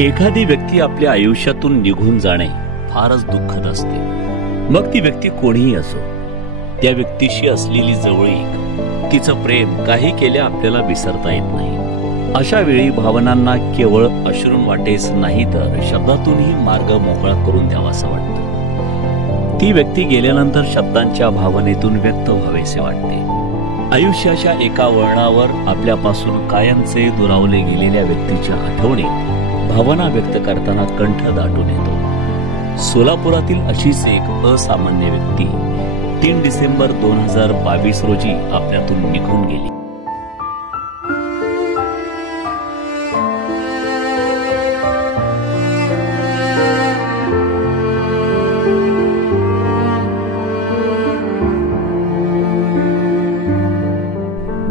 एखादी व्यक्ती आपल्या आयुष्यातून निघून जाणे फारच दुःखद असते. मग ती व्यक्ती कोणीही असो, त्या व्यक्तीशी असलेली जवळीक, तिचं प्रेम काही केल्या आपल्याला विसरता येत नाही. अशा वेळी भावनांना केवळ अश्रून वाटेच नाही तर शब्दातूनही मार्ग मोकळा करून द्यावासा वाटतो. ती व्यक्ती गेल्यानंतर शब्दांच्या भावनेतून व्यक्त व्हावेसे वाटते. आयुष्याच्या एका वळणावर आपल्यापासून कायमचे दुरावले गेलेल्या व्यक्तीच्या आठवणीत भावना व्यक्त करताना कंठ दाटून येतो. सोलापुरातील अशीच एक असामान्य व्यक्ती 3 डिसेंबर 2022 रोजी आपल्यातून निघून गेली.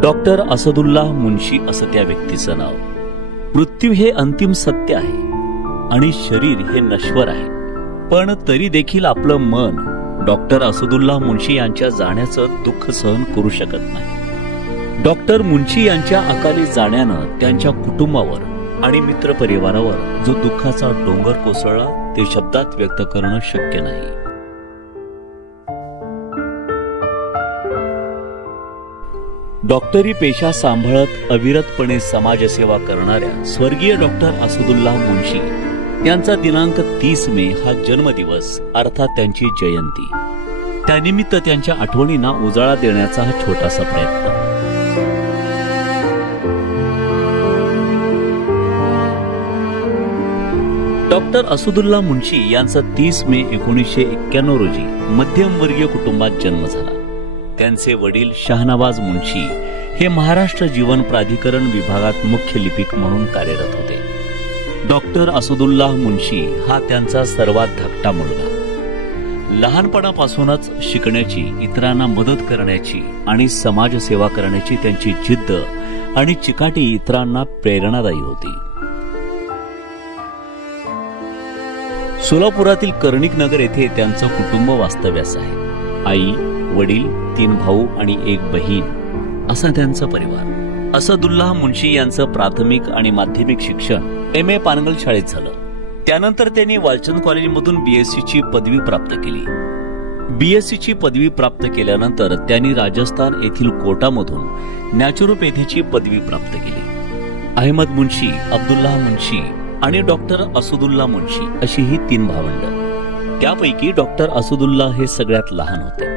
डॉक्टर असदुल्लाह मुन्शी असं त्या व्यक्तीचं नाव. मृत्यू हे अंतिम सत्य आहे आणि शरीर हे नश्वर आहे, पण तरी देखील आपलं मन डॉक्टर असदुल्लाह मुन्शी यांच्या जाण्याचं दुःख सहन करू शकत नाही. डॉक्टर मुन्शी यांच्या अकाली जाण्यानं त्यांच्या कुटुंबावर आणि मित्रपरिवारावर जो दुःखाचा डोंगर कोसळला ते शब्दात व्यक्त करणं शक्य नाही. डॉक्टरी पेशा सांभाळत अविरतपणे समाजसेवा करणाऱ्या स्वर्गीय डॉक्टर असदुल्लाह मुन्शी यांचा दिनांक 30 मे हा जन्मदिवस अर्थात त्यांची जयंती. त्यानिमित्त त्यांच्या आठवणींना उजाळा देण्याचा हा छोटासा प्रयत्न. डॉक्टर असदुल्लाह मुन्शी यांचा 30 मे 1991 रोजी मध्यमवर्गीय कुटुंबात जन्म झाला. त्यांचे वडील शाहनवाज मुन्शी हे महाराष्ट्र जीवन प्राधिकरण विभागात मुख्य लिपिक म्हणून कार्यरत होते. डॉक्टर असदुल्लाह मुन्शी हा त्यांचा सर्वात धाकटा मुलगा. लहानपणापासूनच शिकण्याची, इतरांना मदत करण्याची आणि समाजसेवा करण्याची त्यांची जिद्द आणि चिकाटी इतरांना प्रेरणादायी होती. सोलापुरातील कर्णिक नगर येथे त्यांचं कुटुंब वास्तव्यास आहे. आई, वडील, 3 भाऊ आणि 1 बहीण असा त्यांचा परिवार. असदुल्लाह मुन्शी यांचं प्राथमिक आणि माध्यमिक शिक्षण MA पानगल शाळेत झालं. त्यानंतर त्यांनी वालचंद कॉलेजमधून BSc ची पदवी प्राप्त केली. BSc ची पदवी प्राप्त केल्यानंतर त्यांनी राजस्थान येथील कोटामधून नॅचरोपॅथीची पदवी प्राप्त केली. अहमद मुन्शी, अब्दुल्लाह मुन्शी आणि डॉक्टर असदुल्लाह मुन्शी अशी ही 3 भावंड. त्यापैकी डॉक्टर असदुल्लाह हे सगळ्यात लहान होते.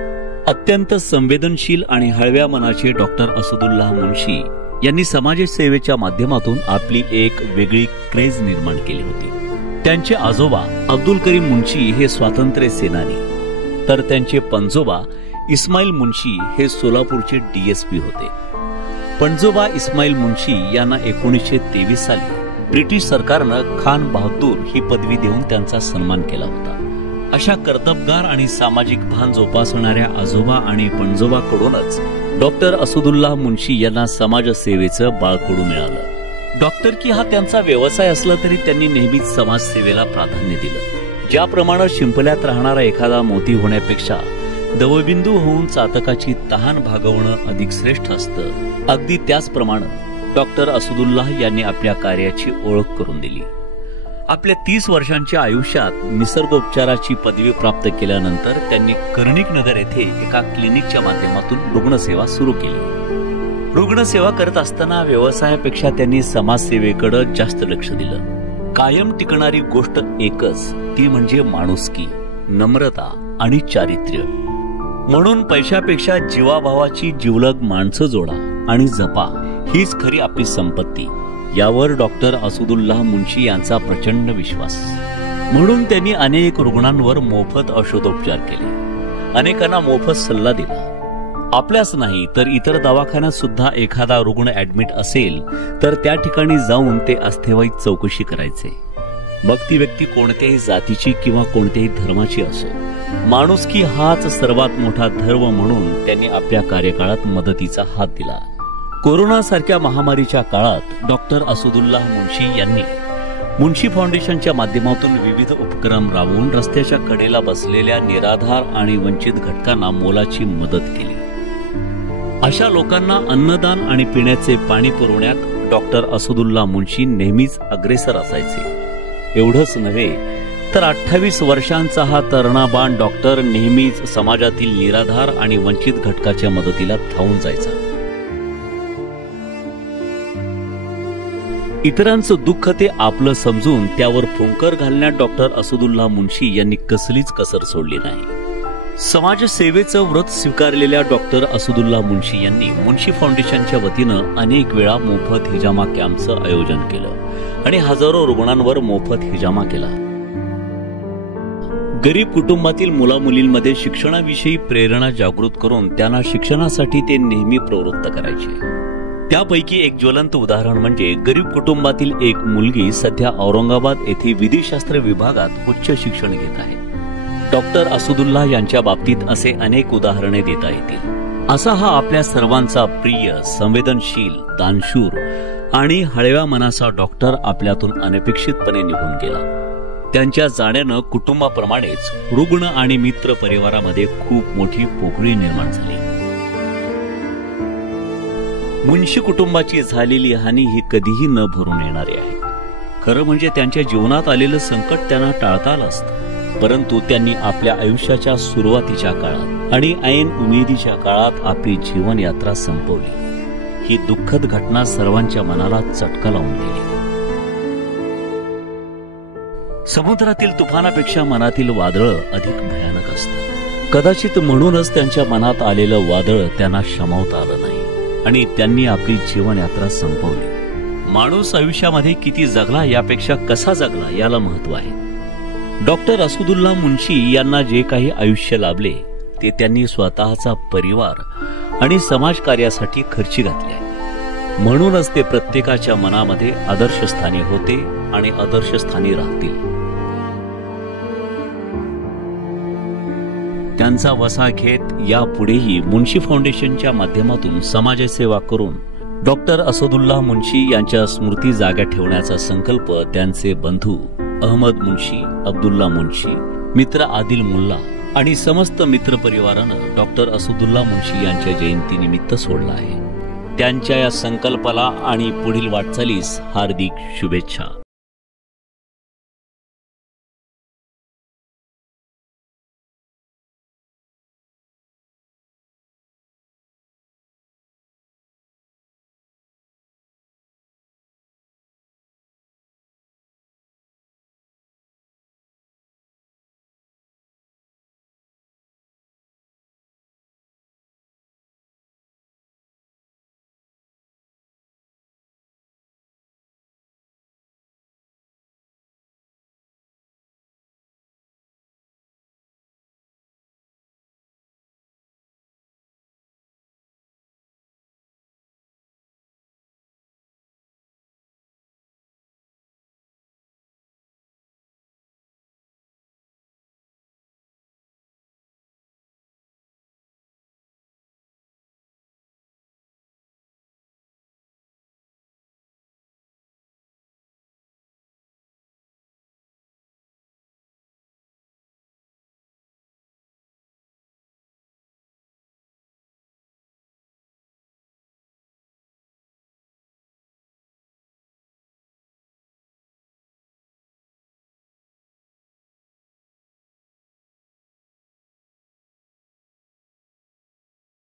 अत्यंत संवेदनशील आणि हळव्या मनाचे डॉक्टर असदुल्लाह मुन्शी यांनी समाजसेवेच्या माध्यमातून आपली एक वेगळी क्रेज निर्माण केली होती. त्यांचे आजोबा अब्दुल करीम मुन्शी हे स्वातंत्र्य सेनानी, तर त्यांचे पणजोबा इस्माईल मुन्शी हे सोलापूरचे DSP होते. पणजोबा इस्माईल मुन्शी यांना 1923 साली ब्रिटिश सरकारनं खान बहादूर ही पदवी देऊन त्यांचा सन्मान केला होता. अशा कर्तबगार आणि सामाजिक भान जोपासणाऱ्या आजोबा आणि पणजोबाकडूनच डॉक्टर असदुल्लाह मुन्शी यांना समाजसेवेचं बाळकडू मिळालं. डॉक्टरकी हा त्यांचा व्यवसाय असला तरी त्यांनी नेहमीच समाजसेवेला प्राधान्य दिलं. ज्याप्रमाणे शिंपल्यात राहणारा एखादा मोती होण्यापेक्षा दवबिंदू होऊन चातकाची तहान भागवणं अधिक श्रेष्ठ असतं, अगदी त्याचप्रमाणे डॉक्टर असदुल्लाह यांनी आपल्या कार्याची ओळख करून दिली. आपल्या 30 वर्षांच्या आयुष्यात निसर्गोपचाराची पदवी प्राप्त केल्यानंतर त्यांनी कर्णिक नगर येथे एका क्लिनिकच्या माध्यमातून रुग्णसेवा सुरू केली. रुग्णसेवा करत असताना व्यवसायापेक्षा त्यांनी समाजसेवेकडे जास्त लक्ष दिलं. कायम टिकणारी गोष्ट एकच, ती म्हणजे माणुसकी, नम्रता आणि चारित्र्य. म्हणून पैशापेक्षा जीवाभावाची जिवलग माणसं जोडा आणि जपा, हीच खरी आपली संपत्ती. यावर डॉक्टर असदुल्लाह मुन्शी यांचा प्रचंड विश्वास. म्हणून त्यांनी अनेक रुग्णांवर मोफत औषधोपचार केले, अनेकांना मोफत सल्ला दिला. आपल्याच नाही तर इतर दवाखान्यात सुद्धा एखादा रुग्ण ऍडमिट असेल तर त्या ठिकाणी जाऊन ते अस्थेवाईत चौकशी करायचे. मग ती व्यक्ती कोणत्याही जातीची किंवा कोणत्याही धर्माची असो. माणुसकी हाच सर्वात मोठा धर्म म्हणून त्यांनी आपल्या कार्यकाळात मदतीचा हात दिला. कोरोना सारख्या महामारीच्या काळात डॉक्टर असदुल्लाह मुन्शी यांनी मुन्शी फाउंडेशनच्या माध्यमातून विविध उपक्रम राबवून रस्त्याच्या कडेला बसलेल्या निराधार आणि वंचित घटकांना मोलाची मदत केली. अशा लोकांना अन्नदान आणि पिण्याचे पाणी पुरवण्यात डॉक्टर असदुल्लाह मुन्शी नेहमीच अग्रेसर असायचे. एवढंच नव्हे तर 28 वर्षांचा हा तरुणाबाण डॉक्टर नेहमीच समाजातील निराधार आणि वंचित घटकाच्या मदतीला धावून जायचा. इतरांचं दुःख ते आपलं समजून त्यावर फुंकर घालण्यात डॉक्टर असदुल्ला मुन्शी यांनी कसलीच कसर सोडली नाही. समाजसेवेचं व्रत स्वीकारलेल्या डॉक्टर असदुल्ला मुन्शी यांनी मुन्शी फाउंडेशनच्या वतीनं अनेक वेळा मोफत हिजामा कॅम्पचं आयोजन केलं आणि हजारो रुग्णांवर मोफत हिजामा केला. गरीब कुटुंबातील मुलामुलींमध्ये शिक्षणाविषयी प्रेरणा जागृत करून त्यांना शिक्षणासाठी ते नेहमी प्रवृत्त करायचे. त्यापैकी एक ज्वलंत उदाहरण म्हणजे गरीब कुटुंबातील एक मुलगी सध्या औरंगाबाद येथे विधिशास्त्र विभागात उच्च शिक्षण घेत आहे. डॉक्टर असदुल्ला यांच्या बाबतीत असे अनेक उदाहरणे देता येतील. असा हा आपल्या सर्वांचा प्रिय, संवेदनशील, दानशूर आणि हळव्या मनाचा डॉक्टर आपल्यातून अनपेक्षितपणे निघून गेला. त्यांच्या जाण्यानं कुटुंबाप्रमाणेच रुग्ण आणि मित्र परिवारामध्ये खूप मोठी पोकळी निर्माण झाली. मुन्शी कुटुंबाची झालेली हानी ही कधीही न भरून येणारी आहे. खरं म्हणजे त्यांच्या जीवनात आलेलं संकट त्यांना टाळता आलं असतं, परंतु त्यांनी आपल्या आयुष्याच्या सुरुवातीच्या काळात आणि ऐन उमेदीच्या काळात आपली जीवनयात्रा संपवली. ही दुःखद घटना सर्वांच्या मनाला चटका लावून गेली. समुद्रातील तुफानापेक्षा मनातील वादळ अधिक भयानक असतं. कदाचित म्हणूनच त्यांच्या मनात आलेलं वादळ त्यांना शमवता आलं नाही आणि त्यांनी आपली जीवनयात्रा संपवली. माणूस आयुष्यामध्ये किती जगला यापेक्षा कसा जगला याला महत्व आहे. डॉक्टर असदुल्ला मुन्शी यांना जे काही आयुष्य लाभले ते त्यांनी स्वतःचा परिवार आणि समाजकार्यासाठी खर्ची घातले. म्हणूनच ते प्रत्येकाच्या मनामध्ये आदर्श स्थानी होते आणि आदर्श स्थानी राहतील. त्यांचा वसा घेत यापुढेही मुन्शी फाउंडेशनच्या माध्यमातून समाजसेवा करून डॉक्टर असदुल्ला मुन्शी यांच्या स्मृती जाग्या ठेवण्याचा संकल्प त्यांचे बंधू अहमद मुन्शी, अब्दुल्ला मुन्शी, मित्र आदिल मुल्ला आणि समस्त मित्र परिवारानं डॉक्टर असदुल्ला मुन्शी यांच्या जयंतीनिमित्त सोडला आहे. त्यांच्या या संकल्पाला आणि पुढील वाटचालीस हार्दिक शुभेच्छा.